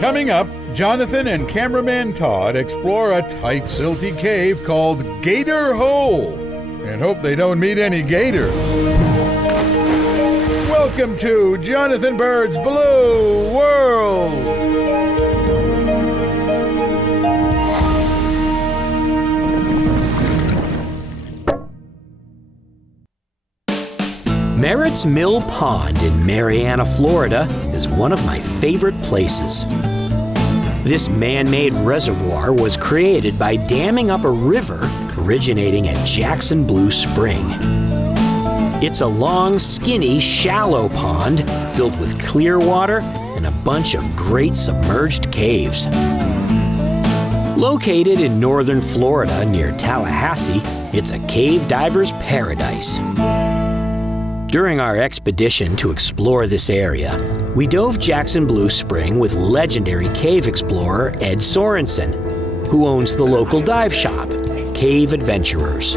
Coming up, Jonathan and Cameraman Todd explore a tight, silty cave called Gator Hole and hope they don't meet any gators. Welcome to Jonathan Bird's Blue World. Merritt's Mill Pond in Marianna, Florida is one of my favorite places. This man-made reservoir was created by damming up a river originating at Jackson Blue Spring. It's a long, skinny, shallow pond filled with clear water and a bunch of great submerged caves. Located in northern Florida near Tallahassee, it's a cave diver's paradise. During our expedition to explore this area, we dove Jackson Blue Spring with legendary cave explorer Ed Sorensen, who owns the local dive shop, Cave Adventurers.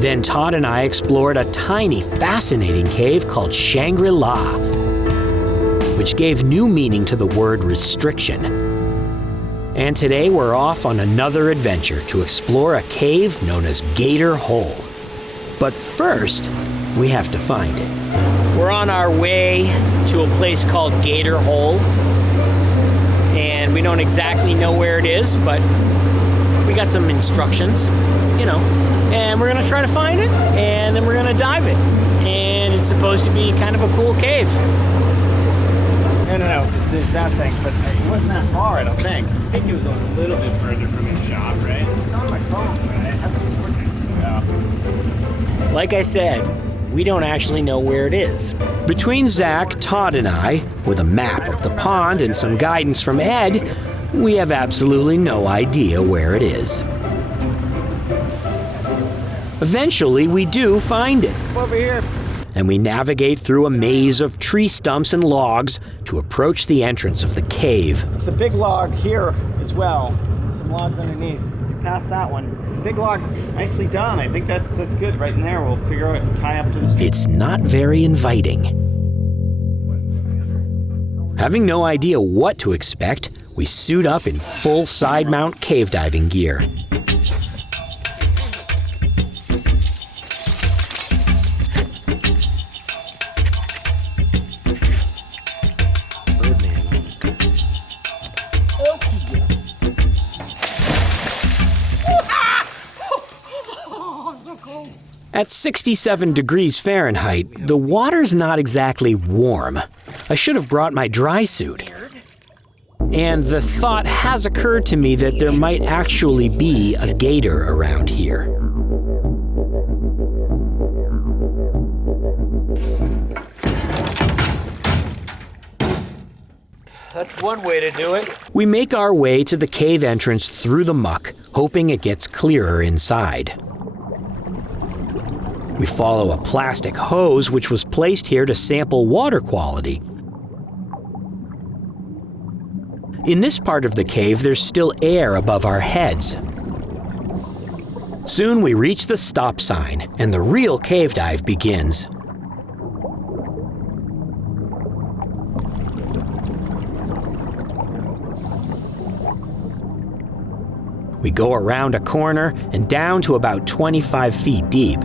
Then Todd and I explored a tiny, fascinating cave called Shangri-La, which gave new meaning to the word restriction. And today we're off on another adventure to explore a cave known as Gator Hole. But first, we have to find it. We're on our way to a place called Gator Hole, and we don't exactly know where it is, but we got some instructions, and we're gonna try to find it, and then we're gonna dive it. And it's supposed to be kind of a cool cave. No, because there's that thing, but it wasn't that far, I don't think. I think it was a little bit further from your shop, right? It's on my phone, but I haven't been working. Like I said, we don't actually know where it is. Between Zach, Todd, and I, with a map of the pond and some guidance from Ed, we have absolutely no idea where it is. Eventually, we do find it. Over here. And we navigate through a maze of tree stumps and logs to approach the entrance of the cave. It's the big log here as well. Some logs underneath. You pass that one. Big log, nicely done. I think that's good right in there. We'll figure out tie up to the street. It's not very inviting. Having no idea what to expect, we suit up in full side mount cave diving gear. At 67 degrees Fahrenheit, the water's not exactly warm. I should have brought my dry suit. And the thought has occurred to me that there might actually be a gator around here. That's one way to do it. We make our way to the cave entrance through the muck, hoping it gets clearer inside. We follow a plastic hose which was placed here to sample water quality. In this part of the cave, there's still air above our heads. Soon we reach the stop sign, and the real cave dive begins. We go around a corner and down to about 25 feet deep.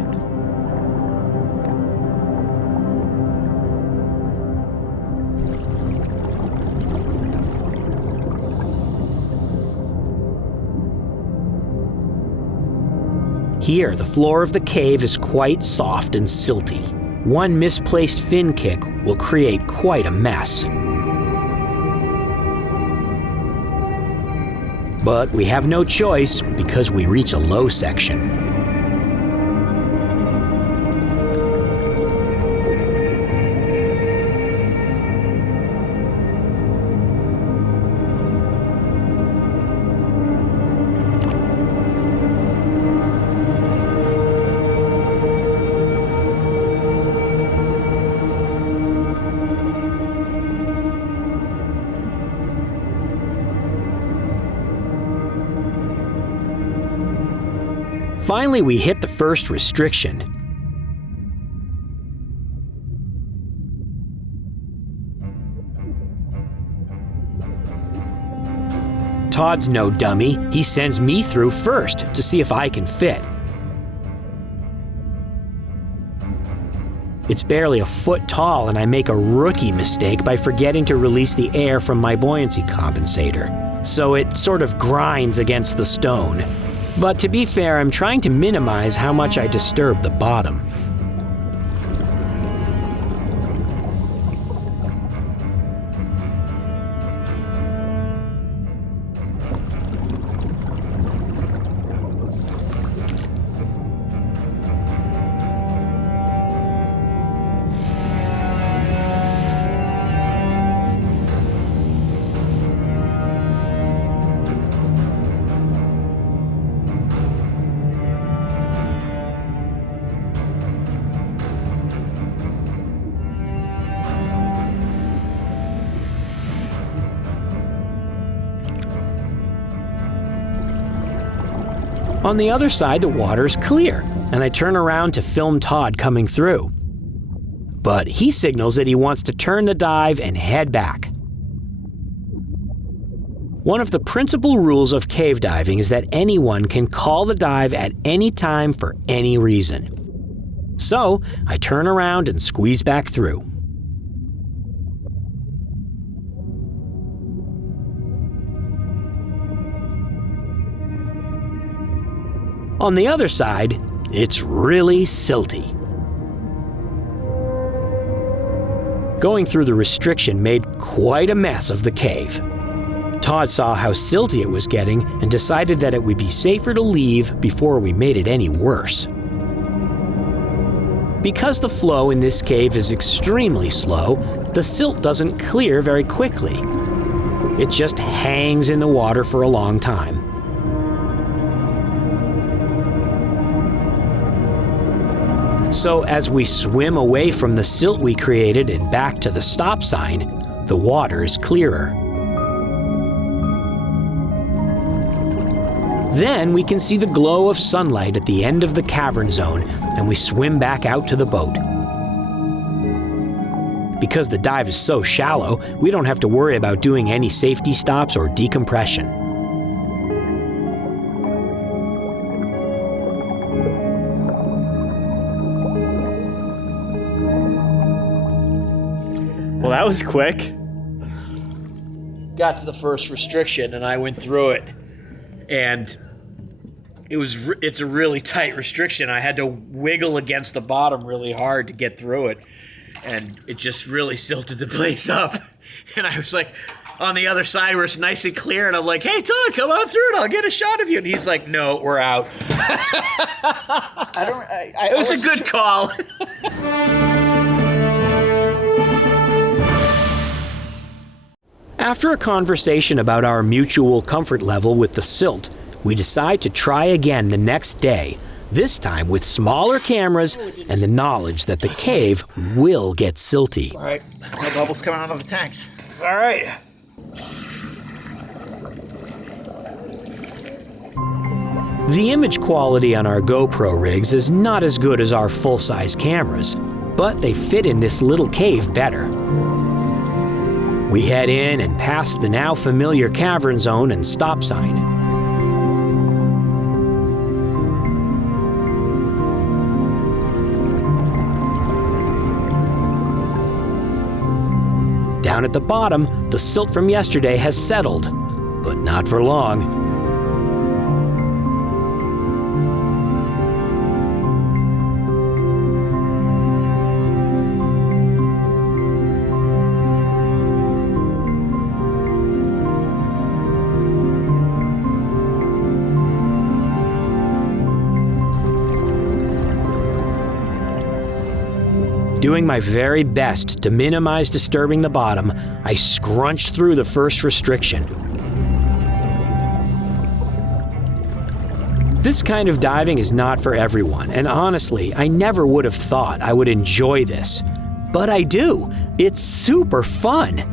Here, the floor of the cave is quite soft and silty. One misplaced fin kick will create quite a mess. But we have no choice because we reach a low section. Finally, we hit the first restriction. Todd's no dummy. He sends me through first to see if I can fit. It's barely a foot tall, and I make a rookie mistake by forgetting to release the air from my buoyancy compensator. So it sort of grinds against the stone. But to be fair, I'm trying to minimize how much I disturb the bottom. On the other side, the water's clear, and I turn around to film Todd coming through. But he signals that he wants to turn the dive and head back. One of the principal rules of cave diving is that anyone can call the dive at any time for any reason. So, I turn around and squeeze back through. On the other side, it's really silty. Going through the restriction made quite a mess of the cave. Todd saw how silty it was getting and decided that it would be safer to leave before we made it any worse. Because the flow in this cave is extremely slow, the silt doesn't clear very quickly. It just hangs in the water for a long time. So as we swim away from the silt we created and back to the stop sign, the water is clearer. Then we can see the glow of sunlight at the end of the cavern zone, and we swim back out to the boat. Because the dive is so shallow, we don't have to worry about doing any safety stops or decompression. Well, that was quick. Got to the first restriction and I went through it. And it's a really tight restriction. I had to wiggle against the bottom really hard to get through it. And it just really silted the place up. And I was like, on the other side where it's nice and clear, and I'm like, hey, Todd, come on through and I'll get a shot of you. And he's like, no, we're out. It was a good call. After a conversation about our mutual comfort level with the silt, we decide to try again the next day, this time with smaller cameras and the knowledge that the cave will get silty. All right, no bubbles coming out of the tanks. All right. The image quality on our GoPro rigs is not as good as our full-size cameras, but they fit in this little cave better. We head in and past the now familiar cavern zone and stop sign. Down at the bottom, the silt from yesterday has settled, but not for long. Doing my very best to minimize disturbing the bottom, I scrunch through the first restriction. This kind of diving is not for everyone, and honestly, I never would have thought I would enjoy this. But I do. It's super fun.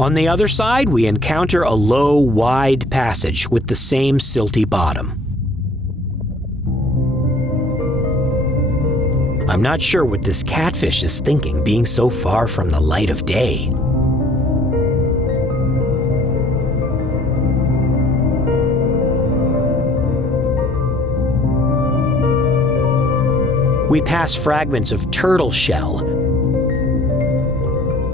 On the other side, we encounter a low, wide passage with the same silty bottom. I'm not sure what this catfish is thinking being so far from the light of day. We pass fragments of turtle shell,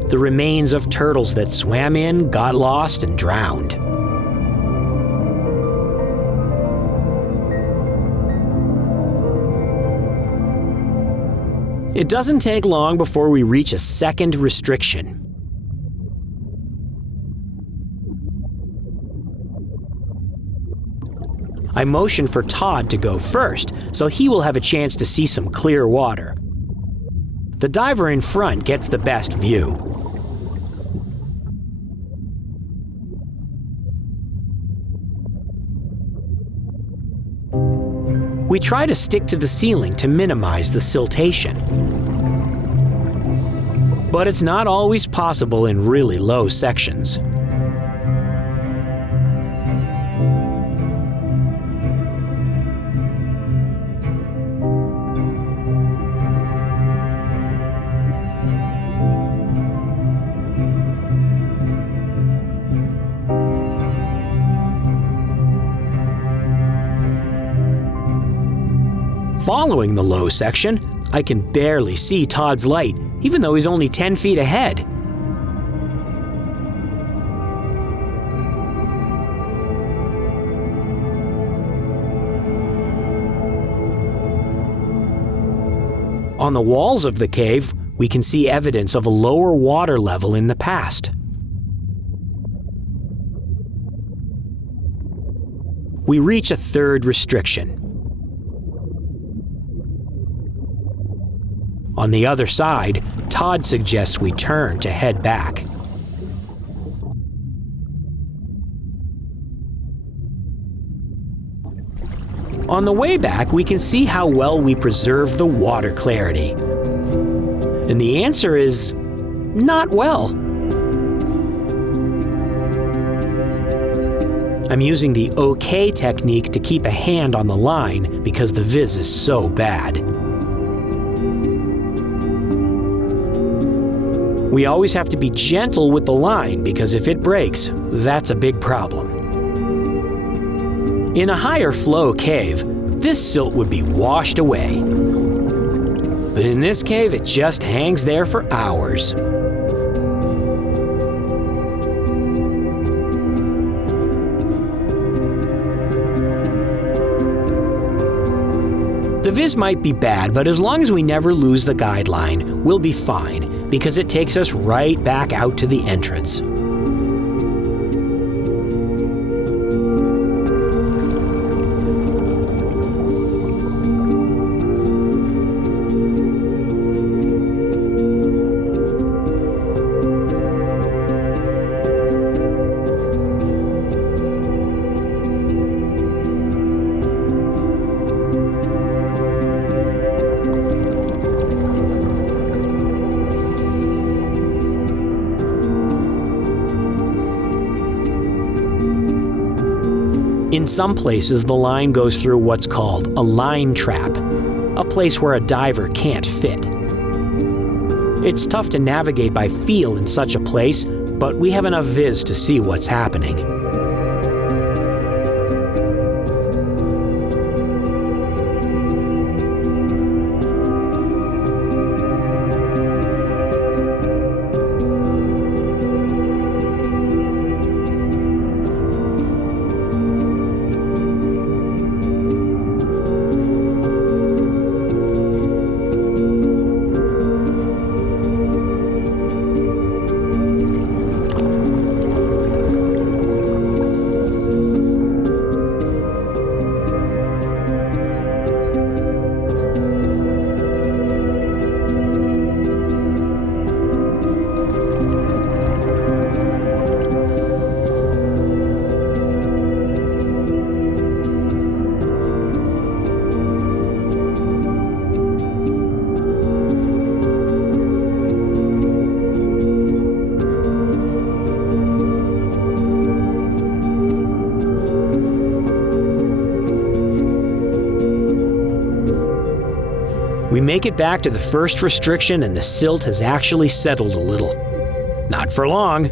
the remains of turtles that swam in, got lost, and drowned. It doesn't take long before we reach a second restriction. I motion for Todd to go first, so he will have a chance to see some clear water. The diver in front gets the best view. We try to stick to the ceiling to minimize the siltation. But it's not always possible in really low sections. Following the low section, I can barely see Todd's light, even though he's only 10 feet ahead. On the walls of the cave, we can see evidence of a lower water level in the past. We reach a third restriction. On the other side, Todd suggests we turn to head back. On the way back, we can see how well we preserve the water clarity. And the answer is not well. I'm using the OK technique to keep a hand on the line because the viz is so bad. We always have to be gentle with the line because if it breaks, that's a big problem. In a higher flow cave, this silt would be washed away. But in this cave, it just hangs there for hours. The viz might be bad, but as long as we never lose the guideline, we'll be fine, because it takes us right back out to the entrance. In some places, the line goes through what's called a line trap, a place where a diver can't fit. It's tough to navigate by feel in such a place, but we have enough viz to see what's happening. We make it back to the first restriction and the silt has actually settled a little. Not for long.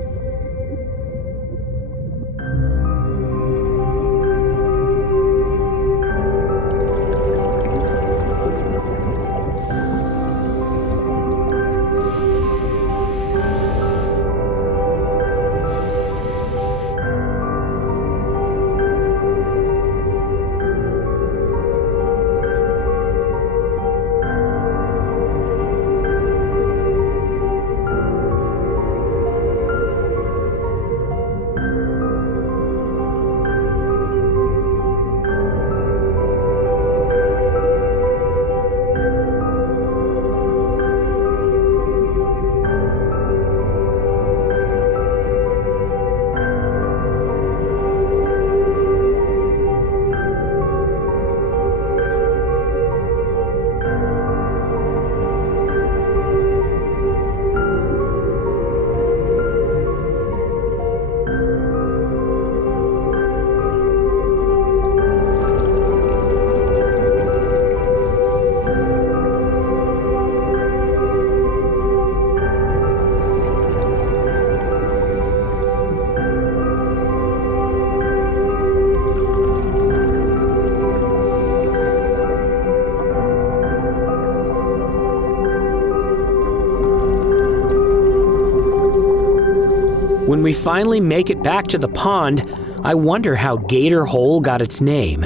When we finally make it back to the pond, I wonder how Gator Hole got its name.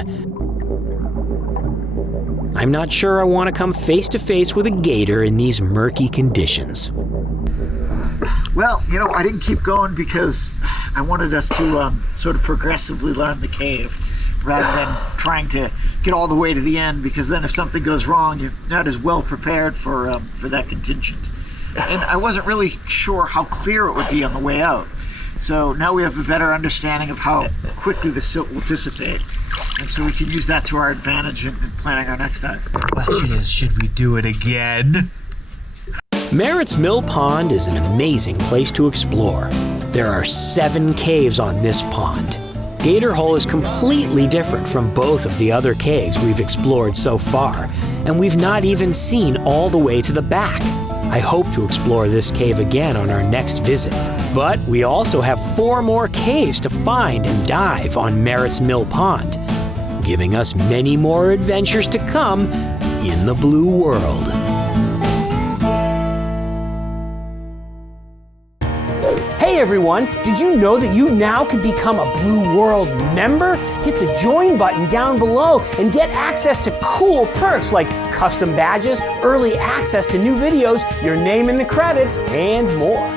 I'm not sure I want to come face to face with a gator in these murky conditions. Well, you know, I didn't keep going because I wanted us to sort of progressively learn the cave rather than trying to get all the way to the end, because then if something goes wrong, you're not as well prepared for that contingent. And I wasn't really sure how clear it would be on the way out. So now we have a better understanding of how quickly the silt will dissipate. And so we can use that to our advantage in planning our next dive. The question is, should we do it again? Merritt's Mill Pond is an amazing place to explore. There are 7 caves on this pond. Gator Hole is completely different from both of the other caves we've explored so far, and we've not even seen all the way to the back. I hope to explore this cave again on our next visit. But we also have 4 more caves to find and dive on Merritt's Mill Pond, giving us many more adventures to come in the blue world. Hey everyone, did you know that you now can become a Blue World member? Hit the join button down below and get access to cool perks like custom badges, early access to new videos, your name in the credits, and more.